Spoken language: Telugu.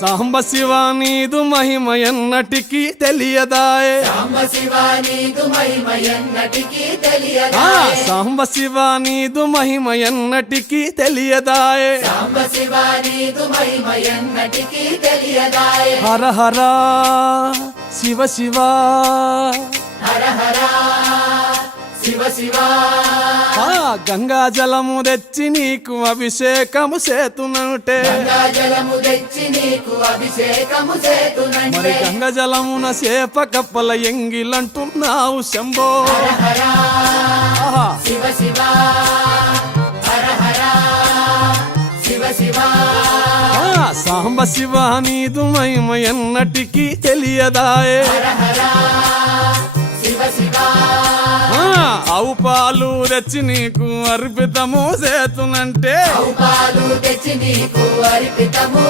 సాంబ శివ నీదు మహిమ ఎన్నటికీ తెలియదాయే సాంబ శివ నీదు మహిమ ఎన్నటికీ తెలియదాయే సాంబ శివ నీదు మహిమ ఎన్నటికీ తెలియదాయే సాంబ శివ నీదు మహిమ ఎన్నటికీ తెలియదాయే హర హర శివ శివ హర హర శివ శివ గంగా జలము తెచ్చి నీకు అభిషేకము చేతునంటే గంగా జలము తెచ్చి నీకు అభిషేకము మరి చేతునంటే గంగ జలమున చేప కప్పల ఎంగిలంటున్నావు శంభో హర హర ఆహా. శివ శివ హర హర శివ శివ సాంబ శివ నీదు మహిమ ఎన్నటికీ తెలియదాయే హర హర శివ శివ ఆవు పాలు తెచ్చి నీకు అర్పితము చేతునంటే పాలు తెచ్చి నీకు అర్పితము